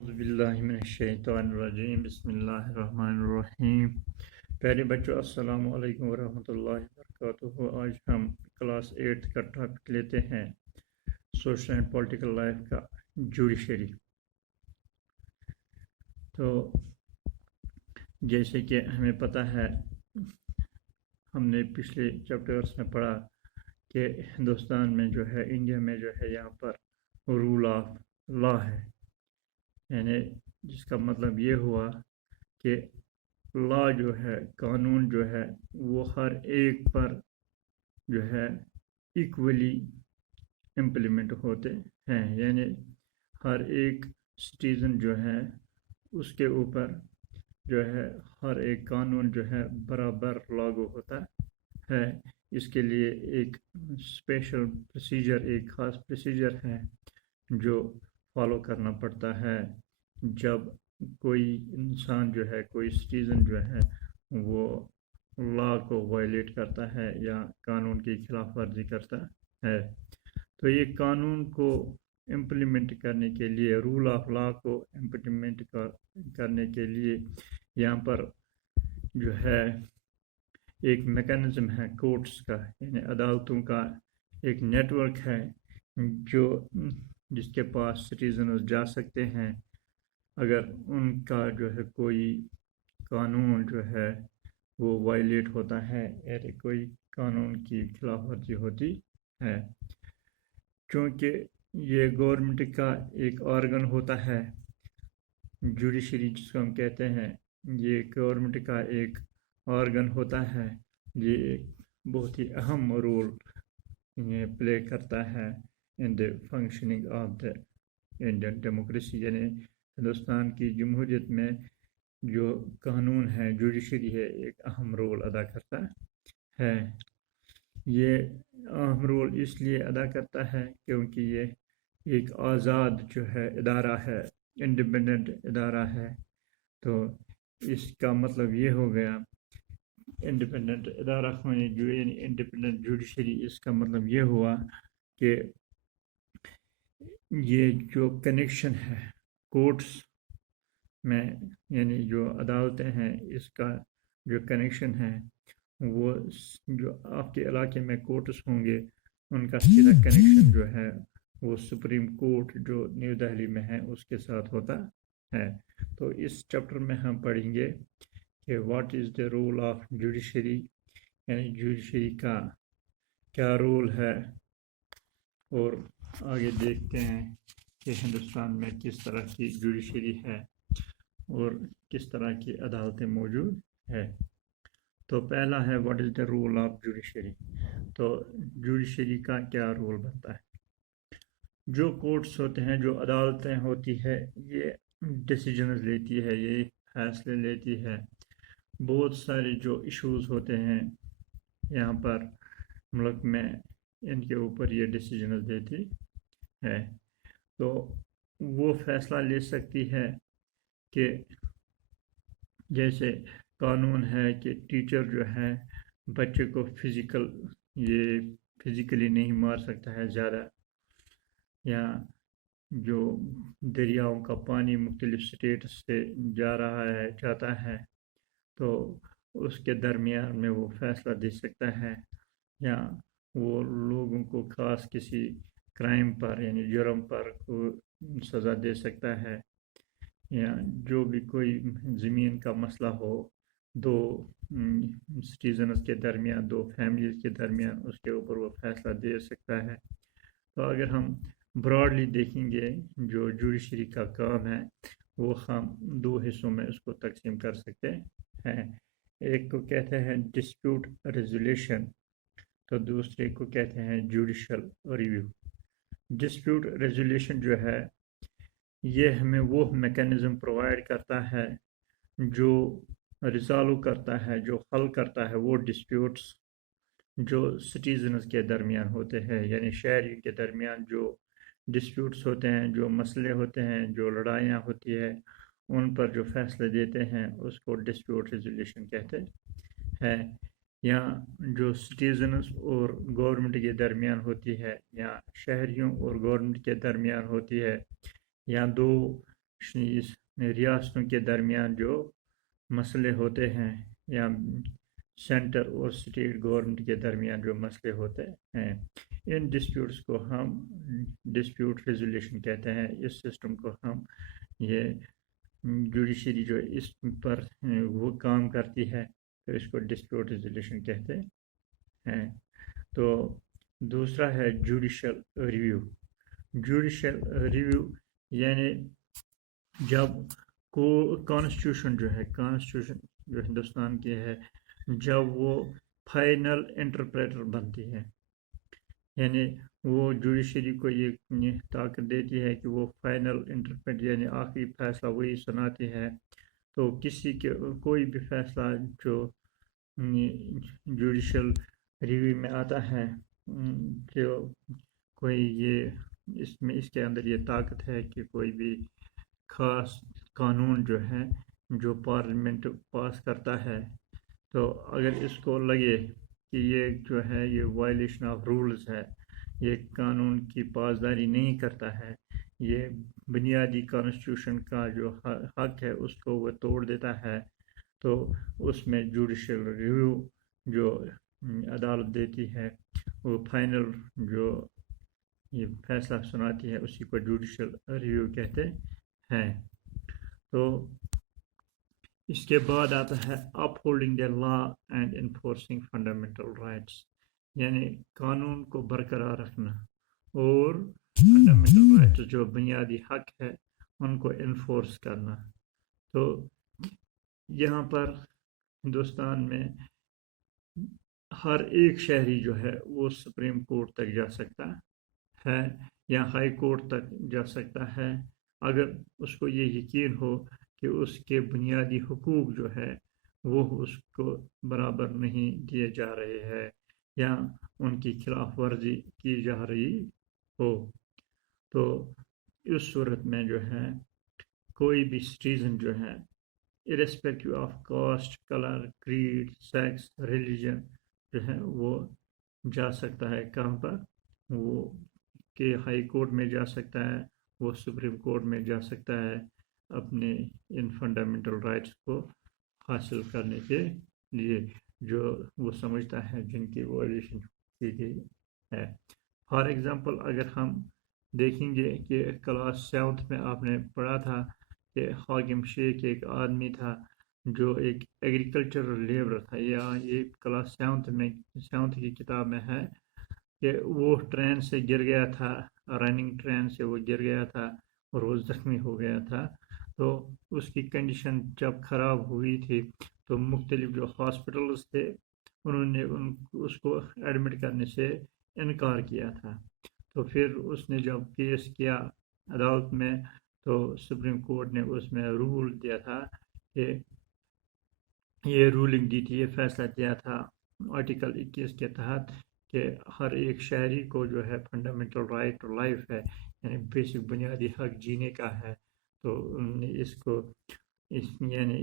اعوذ باللہ من الشیطان الرجیم بسم اللہ الرحمن الرحیم۔ پیارے بچوں، السلام علیکم ورحمۃ اللہ وبرکاتہ۔ آج ہم کلاس 8 کا ٹاپک لیتے ہیں سوشل اینڈ پولیٹیکل لائف کا جوڈیشری۔ تو جیسے کہ ہمیں پتہ ہے، ہم نے پچھلے چیپٹرس میں پڑھا کہ ہندوستان میں جو ہے، انڈیا میں جو ہے، یہاں پر رول آف لا ہے، یعنی جس کا مطلب یہ ہوا کہ لا جو ہے، قانون جو ہے، وہ ہر ایک پر جو ہے ایکولی امپلیمنٹ ہوتے ہیں، یعنی ہر ایک سٹیزن جو ہے اس کے اوپر جو ہے ہر ایک قانون جو ہے برابر لاگو ہوتا ہے۔ اس کے لیے ایک اسپیشل پروسیجر، ایک خاص پروسیجر ہے جو فالو کرنا پڑتا ہے جب کوئی انسان جو ہے، کوئی سٹیزن جو ہے، وہ لا کو وائلیٹ کرتا ہے یا قانون کی خلاف ورزی کرتا ہے۔ تو یہ قانون کو امپلیمنٹ کرنے کے لیے، رول آف لا کو امپلیمنٹ کرنے کے لیے یہاں پر جو ہے ایک میکانزم ہے کورٹس کا، یعنی عدالتوں کا ایک نیٹ ورک ہے جس کے پاس سٹیزنز جا سکتے ہیں اگر ان کا جو ہے کوئی قانون جو ہے وہ وائلیٹ ہوتا ہے یا کوئی قانون کی خلاف ورزی ہوتی ہے۔ چونکہ یہ گورنمنٹ کا ایک آرگن ہوتا ہے، جوڈیشری جس کو ہم کہتے ہیں، یہ گورنمنٹ کا ایک آرگن ہوتا ہے، یہ ایک بہت ہی اہم رول پلے کرتا ہے in the functioning of the Indian democracy, یعنی ہندوستان کی جمہوریت میں جو قانون ہے، جوڈیشری ہے، ایک اہم رول ادا کرتا ہے۔ یہ اہم رول اس لیے ادا کرتا ہے کیونکہ یہ ایک آزاد جو ہے ادارہ ہے، انڈیپینڈنٹ ادارہ ہے۔ تو اس کا مطلب یہ ہو گیا، انڈیپینڈنٹ ادارہ ہونے جو یعنی انڈیپینڈنٹ جوڈیشری، اس کا مطلب یہ ہوا کہ یہ جو کنیکشن ہے کورٹس میں، یعنی جو عدالتیں ہیں، اس کا جو کنیکشن ہے وہ جو آپ کے علاقے میں کورٹس ہوں گے، ان کا سیدھا کنیکشن جو ہے وہ سپریم کورٹ جو نیو دہلی میں ہے اس کے ساتھ ہوتا ہے۔ تو اس چیپٹر میں ہم پڑھیں گے کہ what is the role of judiciary, یعنی جوڈیشری کا کیا رول ہے، اور آگے دیکھتے ہیں کہ ہندوستان میں کس طرح کی جوڈیشری ہے اور کس طرح کی عدالتیں موجود ہے۔ تو پہلا ہے what is the role of judiciary. تو جوڈیشری کا کیا رول بنتا ہے؟ جو کورٹس ہوتے ہیں، جو عدالتیں ہوتی ہے، یہ ڈیسیجنز لیتی ہے، یہ فیصلے لیتی ہے۔ بہت سارے جو ایشوز ہوتے ہیں یہاں پر ملک میں، ان کے اوپر یہ ڈیسیجنز لیتی ہے۔ تو وہ فیصلہ لے سکتی ہے کہ جیسے قانون ہے کہ ٹیچر جو ہے بچے کو فزیکلی نہیں مار سکتا ہے زیادہ، یا جو دریاؤں کا پانی مختلف سٹیٹس سے جاتا ہے تو اس کے درمیان میں وہ فیصلہ دے سکتا ہے، یا وہ لوگوں کو خاص کسی کرائم پر یعنی جرم پر کو سزا دے سکتا ہے، یا جو بھی کوئی زمین کا مسئلہ ہو دو سٹیزنز کے درمیان، دو فیملیز کے درمیان، اس کے اوپر وہ فیصلہ دے سکتا ہے۔ تو اگر ہم براڈلی دیکھیں گے جو جوڈیشری کا کام ہے، وہ ہم دو حصوں میں اس کو تقسیم کر سکتے ہیں۔ ایک کو کہتے ہیں ڈسپیوٹ ریزولیشن، تو دوسرے کو کہتے ہیں جوڈیشل ریویو۔ ڈسپیوٹ ریزولیشن جو ہے، یہ ہمیں وہ میکانزم پرووائڈ کرتا ہے جو ریزالو کرتا ہے، جو حل کرتا ہے وہ ڈسپیوٹس جو سٹیزنز کے درمیان ہوتے ہیں، یعنی شہریوں کے درمیان جو ڈسپیوٹس ہوتے ہیں، جو مسئلے ہوتے ہیں، جو لڑائیاں ہوتی ہیں، ان پر جو فیصلے دیتے ہیں اس کو ڈسپیوٹ ریزولیشن کہتے ہیں۔ یا جو سٹیزنز اور گورنمنٹ کے درمیان ہوتی ہے، یا شہریوں اور گورنمنٹ کے درمیان ہوتی ہے، یا دو ریاستوں کے درمیان جو مسئلے ہوتے ہیں یا سینٹر اور اسٹیٹ گورنمنٹ کے درمیان جو مسئلے ہوتے ہیں، ان ڈسپیوٹس کو ہم ڈسپیوٹ ریزولیوشن کہتے ہیں۔ اس سسٹم کو ہم یہ جوڈیشری جو اس پر وہ کام کرتی ہے تو اس کو ڈسپیوٹ ریزولیوشن کہتے ہیں۔ تو دوسرا ہے جوڈیشل ریویو۔ جوڈیشل ریویو یعنی جب کانسٹیٹیوشن جو ہندوستان کی ہے، جب وہ فائنل انٹرپریٹر بنتی ہے، یعنی وہ جوڈیشری کو یہ طاقت دیتی ہے کہ وہ فائنل انٹرپریٹ یعنی آخری فیصلہ وہی سناتی ہے۔ تو کوئی بھی فیصلہ جو جوڈیشل ریویو میں آتا ہے کہ کوئی اس کے اندر یہ طاقت ہے کہ کوئی بھی خاص قانون جو پارلیمنٹ پاس کرتا ہے، تو اگر اس کو لگے کہ یہ وائلیشن آف رولز ہے، یہ قانون کی پاسداری نہیں کرتا ہے، یہ بنیادی کانسٹیٹیوشن کا جو حق ہے اس کو وہ توڑ دیتا ہے، تو اس میں جوڈیشل ریویو جو عدالت دیتی ہے، وہ فائنل جو یہ فیصلہ سناتی ہے اسی کو جوڈیشل ریویو کہتے ہیں۔ تو اس کے بعد آتا ہے upholding the law and enforcing fundamental rights, یعنی قانون کو برقرار رکھنا اور فنڈامنٹل رائٹس جو بنیادی حق ہے ان کو انفورس کرنا۔ تو یہاں پر ہندوستان میں ہر ایک شہری جو ہے وہ سپریم کورٹ تک جا سکتا ہے یا ہائی کورٹ تک جا سکتا ہے اگر اس کو یہ یقین ہو کہ اس کے بنیادی حقوق جو ہے وہ اس کو برابر نہیں دیے جا رہے ہیں یا ان کی خلاف ورزی کی جا رہی ہو۔ تو اس صورت میں جو ہے کوئی بھی سٹیزن جو ہے irrespective of caste, colour, creed, sex, religion جو ہے وہ جا سکتا ہے کہاں پر، وہ کہ ہائی کورٹ میں جا سکتا ہے، وہ سپریم کورٹ میں جا سکتا ہے اپنے ان فنڈامنٹل رائٹس کو حاصل کرنے کے لیے جو وہ سمجھتا ہے جن کی وائلیشن کی گئی ہے۔ فار ایگزامپل اگر ہم دیکھیں گے کہ کلاس 7 میں آپ نے پڑھا تھا کہ حاکم شیخ ایک آدمی تھا جو ایک ایگریکلچرل لیبر تھا، یا یہ کلاس 7 کی کتاب میں ہے کہ وہ ٹرین سے گر گیا تھا، رننگ ٹرین سے وہ گر گیا تھا اور وہ زخمی ہو گیا تھا۔ تو اس کی کنڈیشن جب خراب ہوئی تھی تو مختلف جو ہاسپٹلز تھے انہوں نے اس کو ایڈمٹ کرنے سے انکار کیا تھا۔ تو پھر اس نے جب کیس کیا عدالت میں تو سپریم کورٹ نے اس میں رول دیا تھا کہ یہ رولنگ دی تھی، یہ فیصلہ دیا تھا آرٹیکل 21 کے تحت کہ ہر ایک شہری کو جو ہے فنڈامنٹل رائٹ ٹو لائف ہے، یعنی بیسک بنیادی حق جینے کا ہے۔ تو انہوں نے اس کو یعنی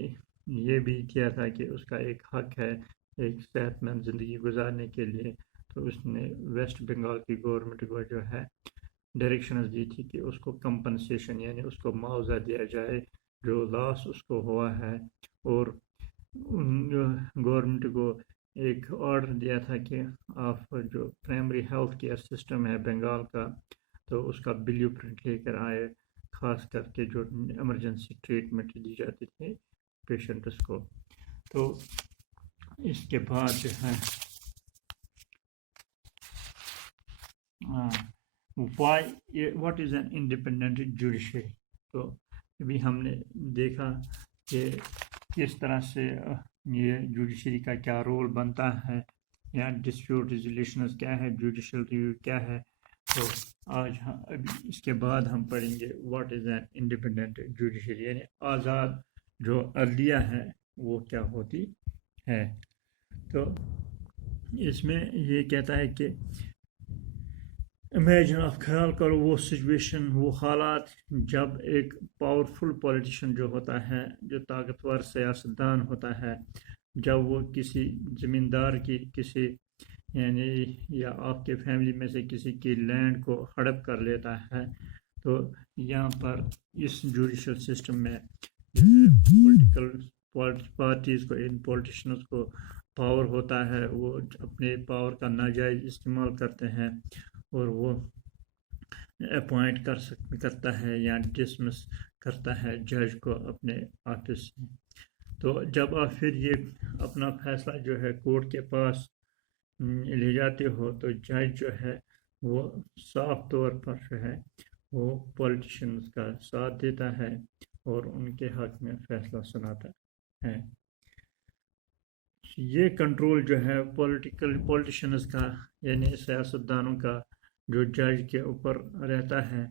یہ بھی کیا تھا کہ اس کا ایک حق ہے ایک صحت مند زندگی گزارنے کے لیے۔ تو اس نے ویسٹ بنگال کی گورنمنٹ کو جو ہے ڈائریکشنز دی تھی کہ اس کو کمپنسیشن یعنی اس کو معاوضہ دیا جائے جو لاس اس کو ہوا ہے، اور گورنمنٹ کو ایک آرڈر دیا تھا کہ آپ جو پرائمری ہیلتھ کیئر سسٹم ہے بنگال کا تو اس کا بلیو پرنٹ لے کر آئے، خاص کر کے جو ایمرجنسی ٹریٹمنٹ دی جاتی تھی پیشنٹس کو۔ تو اس کے بعد جو ہے what is an independent judiciary. تو ابھی ہم نے دیکھا کہ کس طرح سے یہ جوڈیشری کا کیا رول بنتا ہے یا ڈسپیوٹ ریزولیوشنز کیا ہے، جوڈیشل ریویو کیا ہے۔ تو آج ابھی اس کے بعد ہم پڑھیں گے what is an independent judiciary, یعنی آزاد جو عدلیہ ہے وہ کیا ہوتی ہے۔ تو اس میں یہ کہتا ہے کہ امیجن آپ خیال کرو وہ سچویشن، وہ حالات جب ایک پاورفل پولیٹیشین جو ہوتا ہے، جو طاقتور سیاستدان ہوتا ہے، جب وہ کسی زمیندار کی کسی یعنی یا آپ کے فیملی میں سے کسی کی لینڈ کو ہڑپ کر لیتا ہے، تو یہاں پر اس جوڈیشل سسٹم میں جو ہے پولیٹیکل پارٹیز کو، ان پولیٹیشنز کو پاور ہوتا ہے، وہ اپنے پاور کا ناجائز استعمال کرتے ہیں اور وہ اپوائنٹ کرتا ہے یا ڈسمس کرتا ہے جج کو اپنے آفس سے۔ تو جب آپ پھر یہ اپنا فیصلہ جو ہے کورٹ کے پاس لے جاتے ہو تو جج جو ہے وہ صاف طور پر جو ہے وہ پولیٹیشنز کا ساتھ دیتا ہے اور ان کے حق میں فیصلہ سناتا ہے۔ یہ کنٹرول جو ہے پولیٹیشنز کا، یعنی سیاستدانوں کا، جو جج کے اوپر رہتا ہے،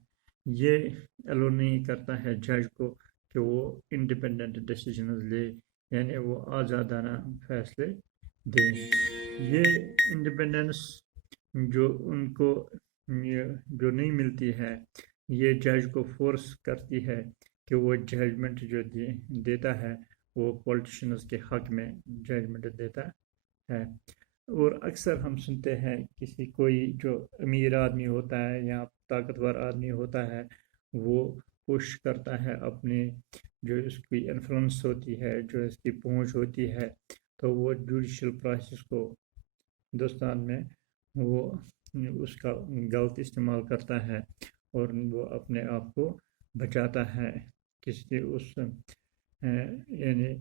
یہ ایلو نہیں کرتا ہے جج کو کہ وہ انڈیپینڈنٹ ڈیسیجنز لے، یعنی وہ آزادانہ فیصلے دیں۔ یہ انڈیپینڈنس جو ان کو جو نہیں ملتی ہے، یہ جج کو فورس کرتی ہے کہ وہ ججمنٹ جو دیتا ہے وہ پولیٹیشنز کے حق میں ججمنٹ دیتا ہے۔ اور اکثر ہم سنتے ہیں کوئی جو امیر آدمی ہوتا ہے یا طاقتور آدمی ہوتا ہے، وہ کوشش کرتا ہے اپنے جو اس کی انفلوئنس ہوتی ہے، جو اس کی پہنچ ہوتی ہے، تو وہ جوڈیشل پروسیس کو ہندوستان میں وہ اس کا غلط استعمال کرتا ہے اور وہ اپنے آپ کو بچاتا ہے اس یعنی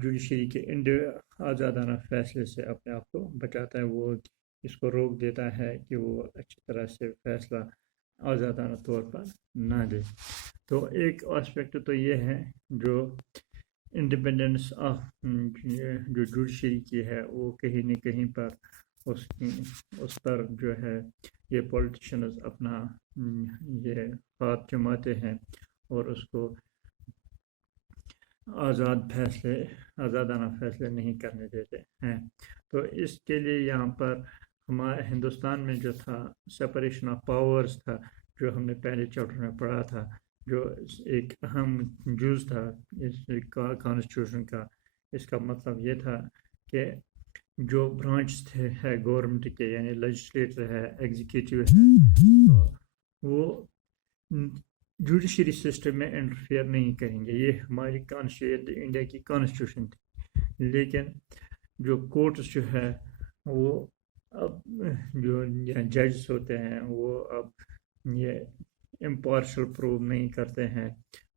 جوڈیشری کے آزادانہ فیصلے سے اپنے آپ کو بچاتا ہے۔ وہ اس کو روک دیتا ہے کہ وہ اچھی طرح سے فیصلہ آزادانہ طور پر نہ دے۔ تو ایک آسپیکٹ تو یہ ہے جو انڈیپینڈنس آف جو جوڈیشری کی ہے، وہ کہیں نہ کہیں پر اس پر جو ہے یہ پولیٹیشنز اپنا یہ ہاتھ جماتے ہیں اور اس کو آزادانہ فیصلے نہیں کرنے دیتے ہیں۔ تو اس کے لیے یہاں پر ہمارے ہندوستان میں جو تھا سپریشن آف پاورز تھا، جو ہم نے پہلے چیپٹر میں پڑھا تھا، جو ایک اہم جز تھا اس کانسٹیٹیوشن کا۔ اس کا مطلب یہ تھا کہ جو برانچ ہے گورنمنٹ کے، یعنی لیجسلیٹر ہے، ایگزیکیٹو ہے، تو وہ جوڈیشری سسٹم میں انٹرفیئر نہیں کریں گے۔ یہ ہماری انڈیا کی کانسٹیٹیوشن تھی، لیکن جو کورٹس جو ہے وہ اب جو ججز ہوتے ہیں وہ اب یہ امپارشل پروو نہیں کرتے ہیں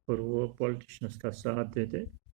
اور وہ پولیٹیشنز کا ساتھ دیتے